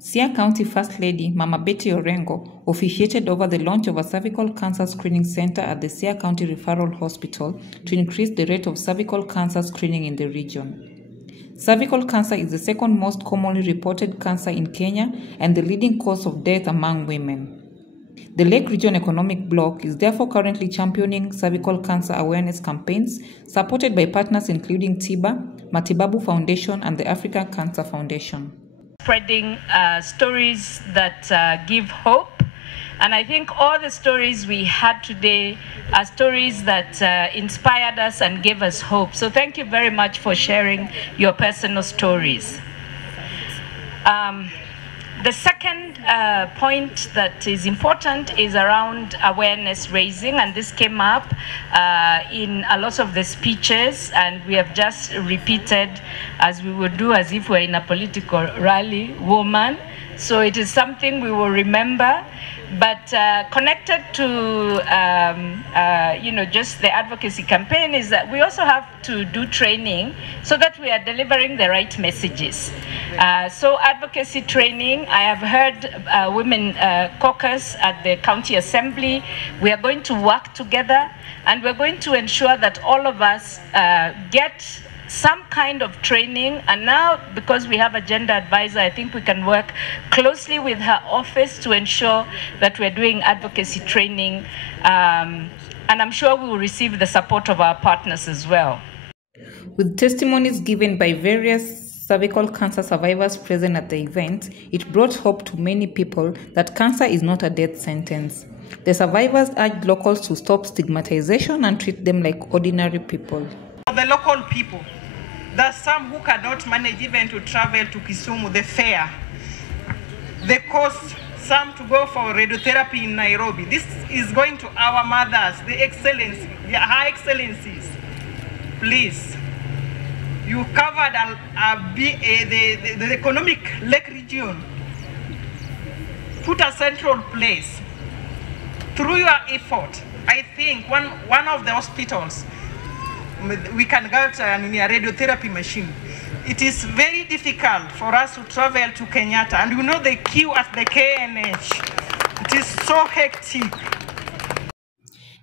Siaya County First Lady Mama Betty Orengo officiated over the launch of a cervical cancer screening center at the Siaya County Referral Hospital to increase the rate of cervical cancer screening in the region. Cervical cancer is the second most commonly reported cancer in Kenya and the leading cause of death among women. The Lake Region Economic Bloc is therefore currently championing cervical cancer awareness campaigns supported by partners including TIBA, Matibabu Foundation, and the African Cancer Foundation. Spreading stories that give hope. And I think all the stories we had today are stories that inspired us and gave us hope. So thank you very much for sharing your personal stories. The second point that is important is around awareness raising, and this came up in a lot of the speeches, and we have just repeated as we would do as if we're in a political rally, woman. So it is something we will remember, but connected to just the advocacy campaign is that we also have to do training so that we are delivering the right messages. So advocacy training, I have heard women caucus at the county assembly. We are going to work together and we're going to ensure that all of us get some kind of training, and now because we have a gender advisor, I think we can work closely with her office to ensure that we're doing advocacy training, and I'm sure we will receive the support of our partners as well. With testimonies given by various cervical cancer survivors present at the event, it brought hope to many people that cancer is not a death sentence. The survivors urged locals to stop stigmatization and treat them like ordinary people. For the local people, there's some who cannot manage even to travel to Kisumu, the fare, the cost, some to go for radiotherapy in Nairobi. This is going to our mothers, the excellency, the high excellencies. Please, you covered the economic Lake region. Put a central place. Through your effort, I think one of the hospitals, we can get a radiotherapy machine. It is very difficult for us to travel to Kenyatta, and you know the queue at the KNH. It is so hectic.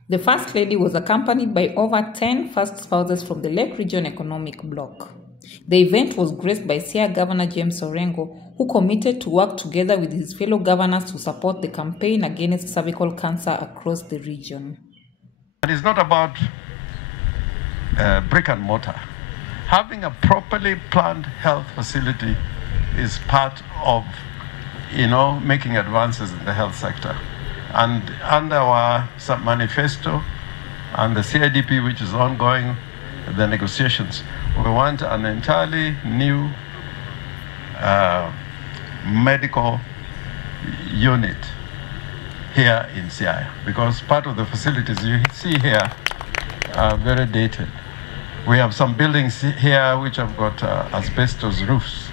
The First Lady was accompanied by over 10 first spouses from the Lake Region Economic Bloc. The event was graced by Siaya Governor James Orengo, who committed to work together with his fellow governors to support the campaign against cervical cancer across the region. It is not about brick and mortar. Having a properly planned health facility is part of, making advances in the health sector. And under our manifesto and the CIDP, which is ongoing, the negotiations, we want an entirely new medical unit here in Siaya, because part of the facilities you see here are very dated. We have some buildings here which have got asbestos roofs,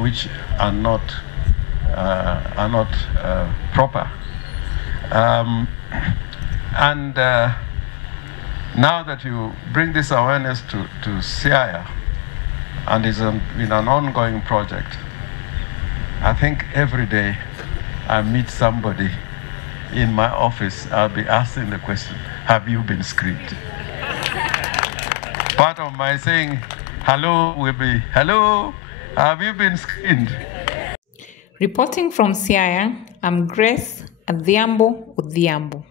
which are not proper. Now that you bring this awareness to Siaya, and it's in an ongoing project, I think every day I meet somebody in my office, I'll be asking the question, have you been screened? Part of my saying hello will be, hello, have you been screened? Reporting from Siaya, I'm Grace Adhiambo Odhiambo.